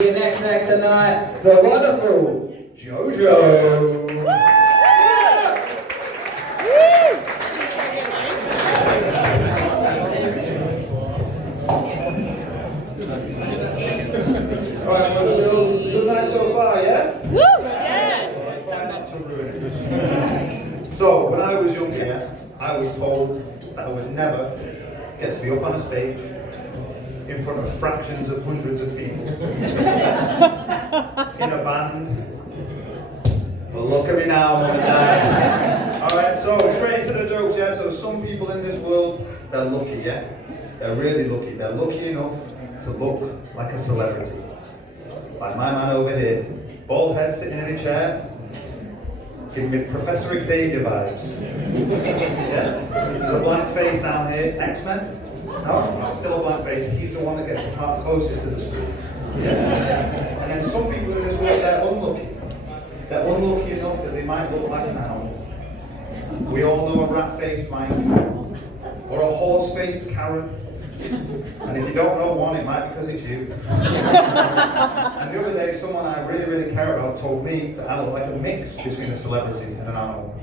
Next tonight, the wonderful JoJo. Alright, well, good night so far, yeah? Woo! Yeah! Well, try not to ruin it. So, when I was younger, I was told that I would never get to be up on a stage in front of fractions of hundreds of people in a band. Well, look at me now, Mum and Dad. Alright, so straight into the jokes, yeah? So some people in this world, they're lucky, yeah? They're really lucky. They're lucky enough to look like a celebrity. Like my man over here, bald head sitting in a chair, giving me Professor Xavier vibes. Yes? There's a blank face down here, X-Men. No, still a blank face. He's the one that gets the part closest to the screen. Yeah? And then some people in this world, they're unlucky. They're unlucky enough that they might look like an animal. We all know a rat-faced Mike, or a horse-faced Karen. And if you don't know one, it might be because it's you. And the other day, someone I really, really care about told me that I look like a mix between a celebrity and an animal.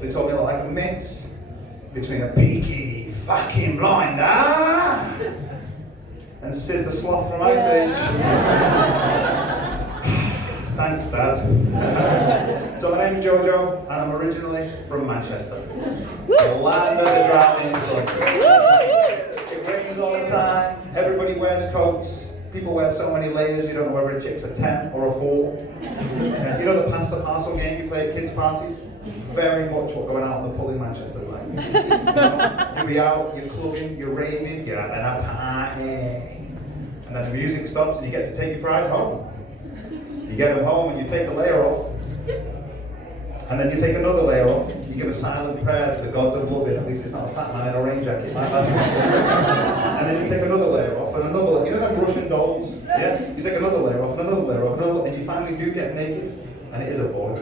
They told me I look like a mix between a peaky fucking blinder and Sid the Sloth from Ice Age. Thanks, Dad. So my name's JoJo, and I'm originally from Manchester, the land of the drowning sun. It rains all the time, everybody wears coats, people wear so many layers you don't know whether a chick's a 10 or a 4. You know the pass the parcel game you play at kids' parties? Very much what going out on the pull in Manchester is like. You'll be out, you're clubbing, you're raving, you're having a party. And then the music stops and you get to take your prize home. You get them home and you take a layer off. And then you take another layer off. You give a silent prayer to the gods of loving. At least it's not a fat man in a rain jacket. And then you take another layer off and another layer. You know them Russian dolls? Yeah? You take another layer off and another layer off and another, and you finally do get naked. And it is a boy.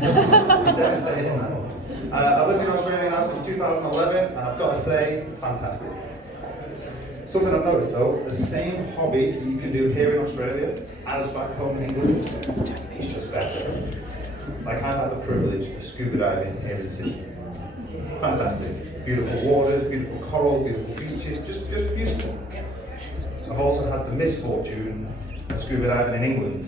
Devastating, man. I've lived in Australia now since 2011, and I've got to say, fantastic. Something I've noticed though, the same hobby that you can do here in Australia as back home in England, it's just better. Like I've had the privilege of scuba diving here in Sydney. Fantastic. Beautiful waters, beautiful coral, beautiful beaches, just beautiful. I've also had the misfortune of scuba diving in England.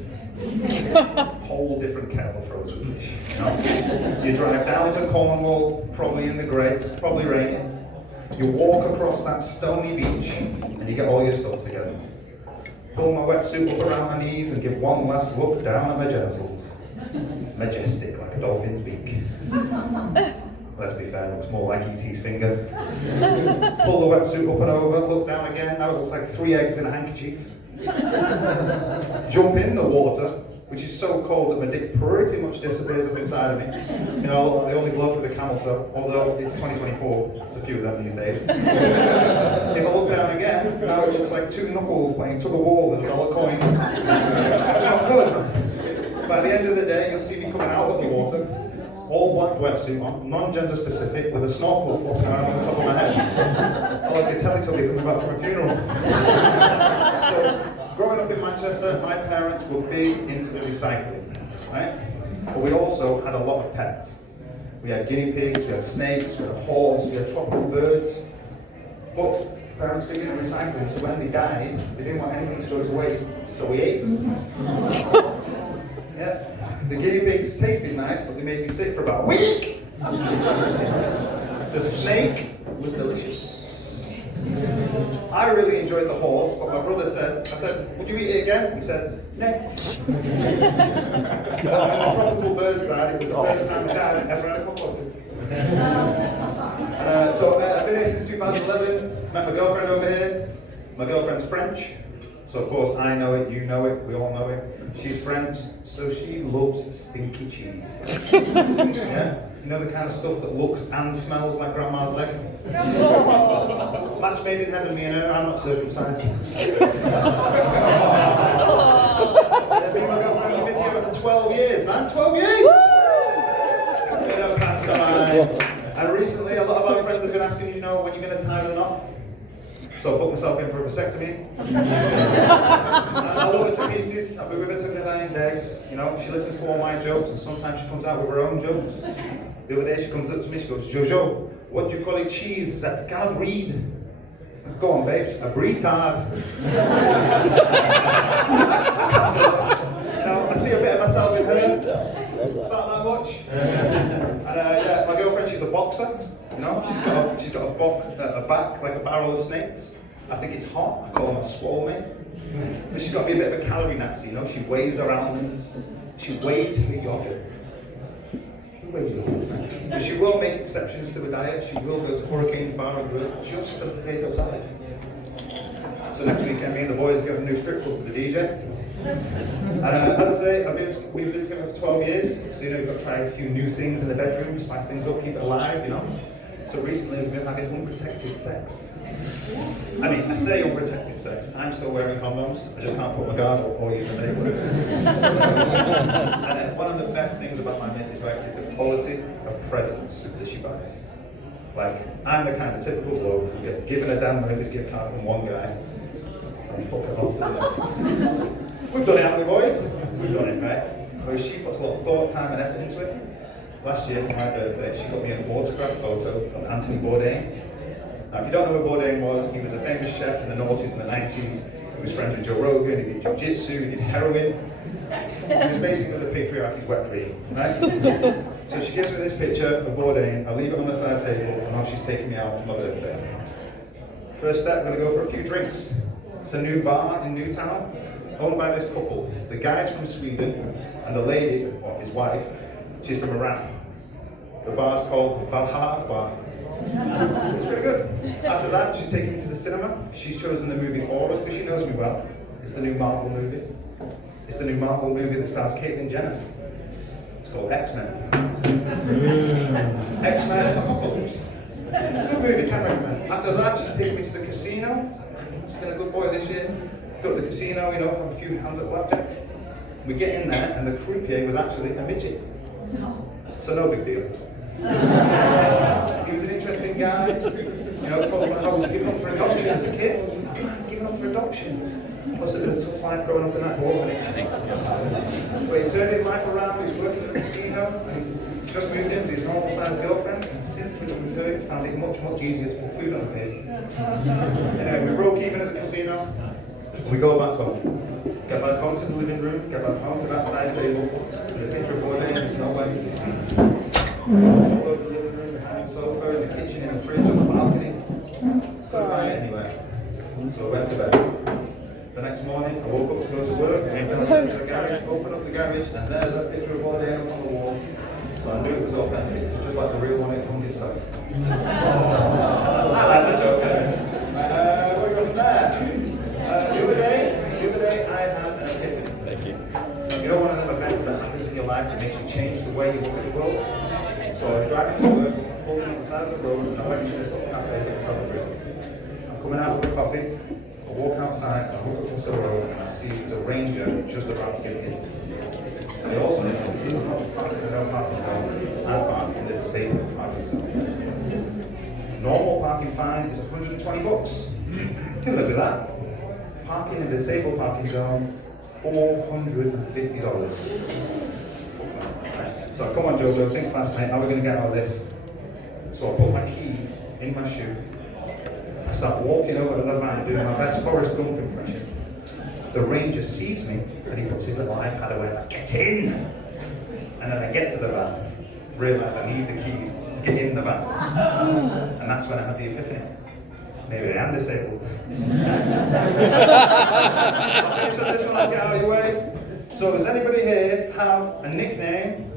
Whole different kettle of frozen fish. You know? You drive down to Cornwall, probably in the grey, probably raining. You walk across that stony beach and you get all your stuff together. Pull my wetsuit up around my knees and give one last look down at my genitals. Majestic, like a dolphin's beak. Let's be fair, it looks more like E.T.'s finger. Pull the wetsuit up and over, look down again, now it looks like 3 eggs in a handkerchief. Jump in the water, which is so cold that my dick pretty much disappears up inside of me. You know, the only bloke with a camel toe, although it's 2024, there's a few of them these days. If I look down again, now it looks like 2 knuckles playing tug of war with a dollar coin. It's not good. By the end of the day, you'll see me coming out of the water, all black wetsuit on, non-gender specific, with a snorkel flopping around on the top of my head. I like a Teletubby coming back from a funeral. So, growing up in Manchester, my parents were big into the recycling, right? But we also had a lot of pets. We had guinea pigs, we had snakes, we had hawks, we had tropical birds. But parents being into recycling, so when they died, they didn't want anything to go to waste, so we ate them. Yeah. The guinea pigs tasted nice, but they made me sick for about a week. The snake was delicious. I really enjoyed the horse, but my brother said, I said, would you eat it again? He said, no. When the tropical birds died, it was the first time Dad had ever had a compost. So I've been here since 2011, met my girlfriend over here. My girlfriend's French, so of course I know it, you know it, we all know it. She's French, so she loves stinky cheese. Yeah? You know the kind of stuff that looks and smells like grandma's leg? Match made in heaven, me and her, I'm not circumcised. I've been my girlfriend, we've been together for 12 years, man, 12 years! Bit of pantomime. And recently, a lot of our friends have been asking, you know, when you're going to tie the knot. So put myself in for a vasectomy. I love her to pieces. I'll be with her till the dying day. You know, she listens to all my jokes, and sometimes she comes out with her own jokes. The other day she comes up to me, she goes, Jojo, what do you call a cheese that cannot breathe? Go on, babes, a breatard. Now, I see a bit of myself in her, about that much. And yeah, my girlfriend, she's a boxer. You know, she's got a back like a barrel of snakes. I think it's hot. I call them a swole mate. But she's got to be a bit of a calorie Nazi. You know, she weighs around them. She weighs her yogurt. But she will make exceptions to her diet. She will go to Hurricane's Bar and Grill just for the potato salad. So next weekend, me and the boys get a new strip club for the DJ. And as I say, we've been together for 12 years, so you know, you've got to try a few new things in the bedroom, spice things up, keep it alive, you know. So recently we've been having unprotected sex. I mean, I say unprotected sex, I'm still wearing condoms, I just can't put my guard up or use a safe word. And then one of the best things about my missus, right, is the quality of presents that she buys. Like, I'm the kind of typical bloke who gets given a Dan Murphy's gift card from one guy and fucking off to the next. We've done it, haven't we, boys? We've done it, right? Whereas she puts a lot of thought, time, and effort into it. Last year for my birthday, she got me an autographed photo of Anthony Bourdain. Now, if you don't know who Bourdain was, he was a famous chef in the noughties and the 90s. He was friends with Joe Rogan, he did jiu-jitsu, he did heroin. He was basically the patriarchy's wet dream, right? So she gives me this picture of Bourdain, I leave it on the side table, and now she's taking me out for my birthday. First step, we're going to go for a few drinks. It's a new bar in Newtown, owned by this couple. The guy's from Sweden, and the lady, or his wife, she's from Iran. The bar's called Valhalla Bar. It's pretty good. After that, she's taking me to the cinema. She's chosen the movie for us because she knows me well. It's the new Marvel movie. It's the new Marvel movie that stars Caitlyn Jenner. It's called X-Men. X-Men Apocalypse. Good movie, can recommend. After that, she's taking me to the casino. It's been a good boy this year. Go to the casino, you know, have a few hands at blackjack. We get in there, and the croupier was actually a midget. So no big deal. He was an interesting guy. You know, talking about how he was giving up for adoption as a kid. Giving up for adoption. Must have been a tough life growing up in that orphanage. But he turned his life around. He was working at the casino, and he just moved into his normal-sized girlfriend. And since living with her, he found it much, much easier to put food on the table. Anyway, we broke even at the casino. We go back home. Get back home to the living room, get back home to that side table, and the picture of Bourdain is nowhere to be seen. All over the living room, behind the sofa, in the kitchen, in the fridge, on the balcony. Couldn't find it anywhere. So I went to bed. The next morning, I woke up to go to work, went down to the garage, opened up the garage, and there's that picture of Bourdain up on the wall. So I knew it was authentic, just like the real one it hung itself. I like the joke, where are we going from there? The other day, I had an epiphany. Thank you. You know, one of them events that happens in your life that makes you change the way you look at the world? So I was driving to work, holding on the side of the road, and I went into this little cafe to get myself a drink. I'm coming out with a coffee, I walk outside, I look across the road, and I see there's a ranger just about to get hit. And I also noticed that he's not just parked in the no parking zone, I'm parked in the disabled parking zone. Normal parking fine is $120. Can live with that. Parking in the disabled parking zone, $450. So come on, Jojo, think fast, mate. How are we going to get out of this? So I put my keys in my shoe. I start walking over to the van, doing my best Forrest Gump impression. The ranger sees me, and he puts his little iPad away, like, get in! And then I get to the van, realise I need the keys to get in the van. And that's when I had the epiphany. Maybe I am disabled. I'll finish up this one, I'll get out of your way. So does anybody here have a nickname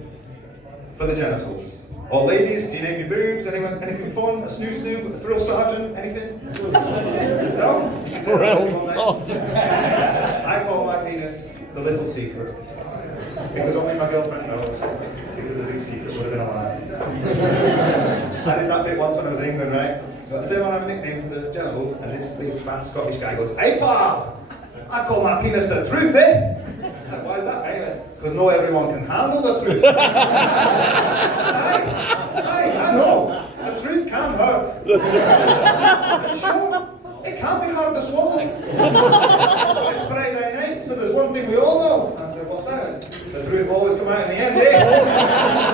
for the genitals? Or ladies, do you name your boobs? Anyone, anything fun? A snoo snoo? A thrill sergeant? Anything? No? Thrill sergeant. I call my penis the little secret. Because only my girlfriend knows. Because the big secret would have been alive. I did that bit once when I was in England, right? Does anyone have a nickname for the genitals? And this big fat Scottish guy goes, hey pal! I call my penis the truth, eh? I said, why is that? Anyway, because not everyone can handle the truth. I know. The truth can hurt. And sure, it it can't be hard to swallow. It's Friday night, so there's one thing we all know. I said, what's that? The truth will always come out in the end, eh?